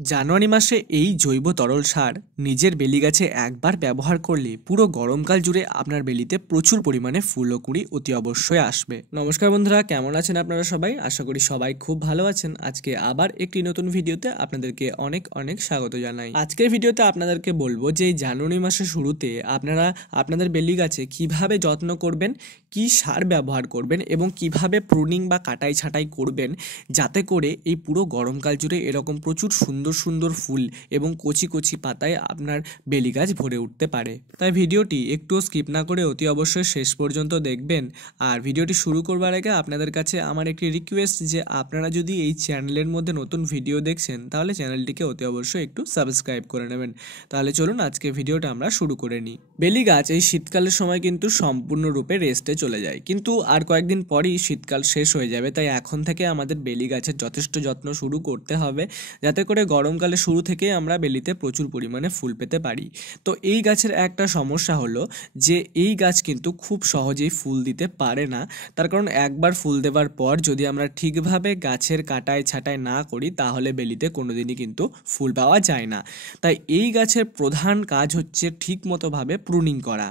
জানুয়ারি মাসে এই জৈব তরল সার নিজের বেলি গাছে একবার ব্যবহার করলে পুরো গরমকাল জুড়ে আপনার বেলিতে প্রচুর পরিমাণে ফুল ও কুঁড়ি অতি অবশ্যই আসবে। নমস্কার বন্ধুরা, কেমন আছেন আপনারা সবাই? আশা করি সবাই খুব ভালো আছেন। আজকে আবার একটি নতুন ভিডিওতে আপনাদেরকে অনেক অনেক স্বাগত জানাই। আজকের ভিডিওতে আপনাদেরকে বলবো যে এই জানুয়ারি মাসের শুরুতে আপনারা আপনাদের বেলি গাছে কিভাবে যত্ন করবেন, কি সার ব্যবহার করবেন এবং কিভাবে প্রুনিং বা কাটাই ছাঁটাই করবেন যাতে করে এই পুরো গরমকাল জুড়ে এরকম প্রচুর সুন্দর সুন্দর ফুল এবং কচি কচি পাতায় আপনার বেলি গাছ ভরে উঠতে পারে। তাই ভিডিওটি একটুও স্কিপ না করে অতি অবশ্যই শেষ পর্যন্ত দেখবেন। আর ভিডিওটি শুরু করবার আগে আপনাদের কাছে আমার একটি রিকোয়েস্ট যে আপনারা যদি এই চ্যানেলের মধ্যে নতুন ভিডিও দেখছেন তাহলে চ্যানেলটিকে অতি অবশ্যই একটু সাবস্ক্রাইব করে নেবেন। তাহলে চলুন আজকে ভিডিওটা আমরা শুরু করে নিই। বেলি গাছ এই শীতকালের সময় কিন্তু সম্পূর্ণরূপে রেস্টে চলে যায়, কিন্তু আর কয়েকদিন পরই শীতকাল শেষ হয়ে যাবে। তাই এখন থেকে আমাদের বেলি গাছের যথেষ্ট যত্ন শুরু করতে হবে যাতে করে গরমকালের শুরু থেকে আমরা বেলিতে প্রচুর পরিমাণে ফুল পেতে পারি। তো এই গাছের একটা সমস্যা হলো যে এই গাছ কিন্তু খুব সহজেই ফুল দিতে পারে না। তার কারণ একবার ফুল দেওয়ার পর যদি আমরা ঠিকভাবে গাছের কাটাই ছাঁটাই না করি তাহলে বেলিতে কোনোদিনই কিন্তু ফুল পাওয়া যায় না। তাই এই গাছের প্রধান কাজ হচ্ছে ঠিক মতোভাবে প্রুনিং করা।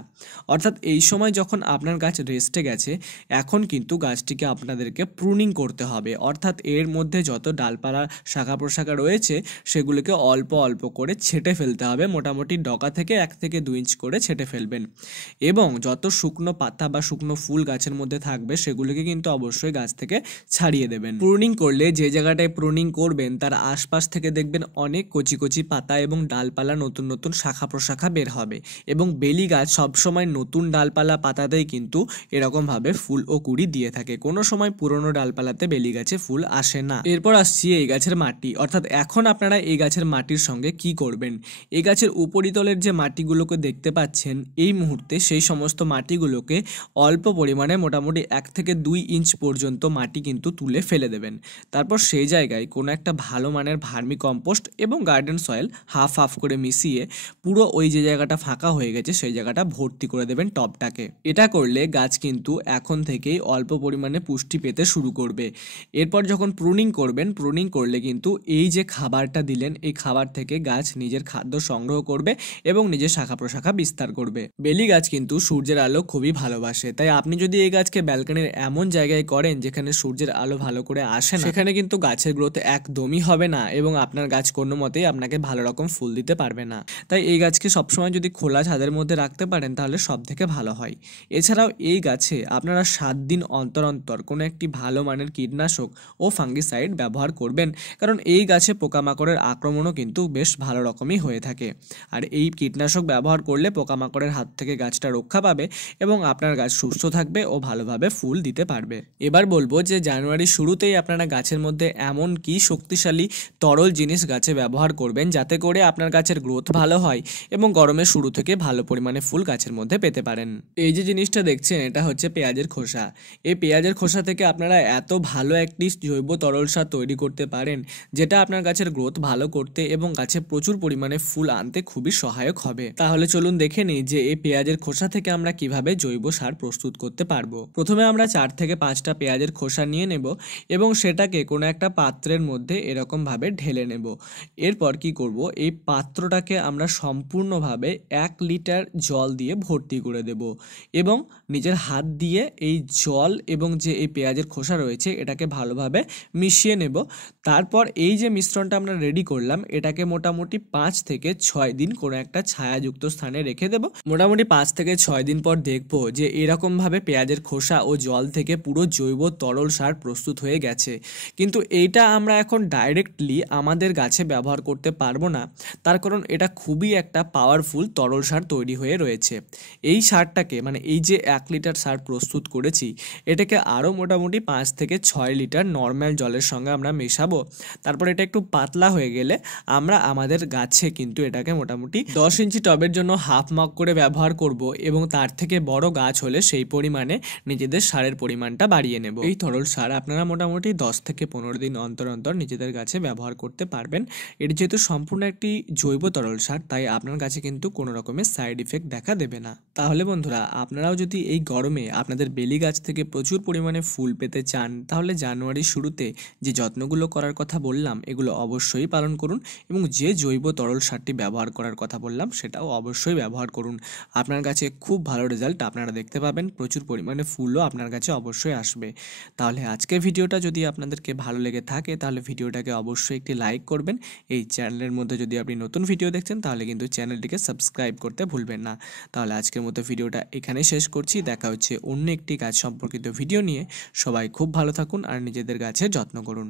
অর্থাৎ এই সময় যখন আপনার গাছ রেস্টে গেছে এখন কিন্তু গাছটিকে আপনাদেরকে প্রুনিং করতে হবে। অর্থাৎ এর মধ্যে যত ডালপালা শাখা প্রশাখা রয়েছে সেগুলোকে অল্প অল্প করে ছেঁটে ফেলতে হবে। মোটামুটি ডগা থেকে 1 থেকে 2 ইঞ্চ করে ছেঁটে ফেলবেন এবং যত শুকনো পাতা বা শুকনো ফুল গাছের মধ্যে থাকবে সেগুলোকে কিন্তু অবশ্যই গাছ থেকে ছাড়িয়ে দেবেন। প্রুনিং করলে যে জায়গাটায় প্রুনিং করবেন তার আশপাশ থেকে দেখবেন অনেক কচি কচি পাতা এবং ডালপালা নতুন নতুন শাখা প্রশাখা বের হবে এবং বেলি গাছ সবসময় নতুন ডালপালা পাতাতেই কিন্তু এরকমভাবে ফুল ও কুঁড়ি দিয়ে থাকে। কোনো সময় পুরনো ডালপালাতে বেলি গাছে ফুল আসে না। এরপর আসছি এই গাছের মাটি। অর্থাৎ এখন আপনারা এই গাছের মাটির সঙ্গে কি করবেন। এই গাছের উপরিতলের যে মাটিগুলোকে দেখতে পাচ্ছেন এই মুহূর্তে সেই সমস্ত মাটিগুলোকে অল্প পরিমাণে মোটামুটি 1 থেকে 2 ইঞ্চ পর্যন্ত মাটি কিন্তু তুলে ফেলে দেবেন। তারপর সেই জায়গায় কোনো একটা ভালো মানের ভার্মি কম্পোস্ট এবং গার্ডেন সয়েল হাফ হাফ করে মিশিয়ে পুরো ওই যে জায়গাটা ফাঁকা হয়ে গেছে সেই জায়গাটা ভর্তি করে দেবেন টবটাকে। এটা করলে গাছ কিন্তু এখন থেকেই অল্প পরিমাণে পুষ্টি পেতে শুরু করবে। এরপর যখন প্রুনিং করবেন, প্রুনিং করলে কিন্তু এই যে খাবারটা দিলেন এই খাবার থেকে গাছ নিজের খাদ্য সংগ্রহ করবে এবং নিজের শাখা প্রশাখা বিস্তার করবে। বেলি গাছ কিন্তু সূর্যের আলো খুবই ভালোবাসে। তাই আপনি যদি এই গাছকে ব্যালকনির এমন জায়গায় করেন যেখানে সূর্যের আলো ভালো করে আসে না সেখানে কিন্তু গাছের গ্রোথ একদমই হবে না এবং আপনার গাছ কোনো মতেই আপনাকে ভালো রকম ফুল দিতে পারবে না। তাই এই গাছকে সবসময় যদি খোলা ছাদের মধ্যে রাখতে পারেন তাহলে সব থেকে ভালো হয়। এছাড়াও এই গাছে আপনারা 7 দিন অন্তর অন্তর কোনো একটি ভালো মানের কীটনাশক ও ফাঙ্গিসাইড ব্যবহার করবেন, কারণ এই গাছে পোকামাকড়ের আক্রমণও কিন্তু বেশ ভালো রকমই হয়ে থাকে। আর এই কীটনাশক ব্যবহার করলে পোকামাকড়ের হাত থেকে গাছটা রক্ষা পাবে এবং আপনার গাছ সুস্থ থাকবে ও ভালোভাবে ফুল দিতে পারবে। এবার বলবো যে জানুয়ারির শুরুতেই আপনারা গাছের মধ্যে এমন কি শক্তিশালী তরল জিনিস গাছে ব্যবহার করবেন যাতে করে আপনার গাছের গ্রোথ ভালো হয় এবং গরমের শুরু থেকে ভালো পরিমাণে ফুল গাছের মধ্যে পেতে পারেন। এই যে জিনিসটা দেখছেন এটা হচ্ছে পেঁয়াজের খোসা। এই পেঁয়াজের খোসা থেকে আপনারা এত ভালো একটি জৈব তরল সার তৈরি করতে পারেন যেটা আপনার গাছের গ্রোথ ভালো করতে এবং গাছে প্রচুর পরিমাণে ফুল আনতে খুবই সহায়ক হবে। তাহলে চলুন দেখে নিই যে এই পেঁয়াজের খোসা থেকে আমরা কিভাবে জৈব সার প্রস্তুত করতে পারবো। প্রথমে আমরা 4 থেকে 5টা পেঁয়াজের খোসা নিয়ে নেব এবং সেটাকে কোনো একটা পাত্রের মধ্যে এরকমভাবে ঢেলে নেব। এরপর কি করব, এই পাত্রটাকে আমরা সম্পূর্ণভাবে 1 লিটার জল দিয়ে ভর্তি করে দেব এবং নিজের হাত দিয়ে এই জল এবং যে এই পেঁয়াজের খোসা রয়েছে এটাকে ভালোভাবে মিশিয়ে নেব। তারপর এই যে মিশ্রণটা আমরা রেডি করলাম এটাকে মোটামুটি 5 থেকে 6 দিন কোনো একটা ছায়াযুক্ত স্থানে রেখে দেব। মোটামুটি 5 থেকে 6 দিন পর দেখবো যে এরকমভাবে পেঁয়াজের খোসা ও জল থেকে পুরো জৈব তরল সার প্রস্তুত হয়ে গেছে। কিন্তু এইটা আমরা এখন ডাইরেক্টলি আমাদের গাছে ব্যবহার করতে পারবো না, তার কারণ এটা খুবই একটা পাওয়ারফুল তরল সার তৈরি হয়ে রয়েছে। এই সারটাকে মানে এই যে 1 লিটার সার প্রস্তুত করেছি এটাকে আরও মোটামুটি 5 থেকে 6 লিটার নর্মাল জলের সঙ্গে আমরা মেশাবো। তারপর এটা একটু পাতলা হয়ে গেলে আমরা আমাদের গাছে কিন্তু এটাকে মোটামুটি 10 ইঞ্চি টবের জন্য হাফ মগ করে ব্যবহার করব এবং তার থেকে বড় গাছ হলে সেই পরিমাণে নিজেদের সারের পরিমাণটা বাড়িয়ে নেব। এই তরল সার আপনারা মোটামুটি 10 থেকে 15 দিন অন্তর অন্তর নিজেদের গাছে ব্যবহার করতে পারবেন। এটি যেহেতু সম্পূর্ণ একটি জৈব তরল সার তাই আপনার গাছে কিন্তু কোনো রকমের সাইড ইফেক্ট দেখা দেবে না। তাহলে বন্ধুরা আপনারাও যদি এই গরমে আপনাদের বেলি গাছ থেকে প্রচুর পরিমাণে ফুল পেতে চান তাহলে জানুয়ারির শুরুতে যে যত্নগুলো করার কথা বললাম এগুলো অবশ্যই অবশ্যই পালন করুন এবং যে জৈব তরল সারটি ব্যবহার করার কথা বললাম সেটাও অবশ্যই ব্যবহার করুন। আপনার কাছে খুব ভালো রেজাল্ট আপনারা দেখতে পাবেন, প্রচুর পরিমাণে ফুলও আপনার কাছে অবশ্যই আসবে। তাহলে আজকের ভিডিওটা যদি আপনাদেরকে ভালো লেগে থাকে তাহলে ভিডিওটাকে অবশ্যই একটি লাইক করবেন। এই চ্যানেলের মধ্যে যদি আপনি নতুন ভিডিও দেখছেন তাহলে কিন্তু চ্যানেলটিকে সাবস্ক্রাইব করতে ভুলবেন না। তাহলে আজকের মতো ভিডিওটা এখানেই শেষ করছি। দেখা হচ্ছে অন্য একটি গাছ সম্পর্কিত ভিডিও নিয়ে। সবাই খুব ভালো থাকুন আর নিজেদের গাছের যত্ন করুন।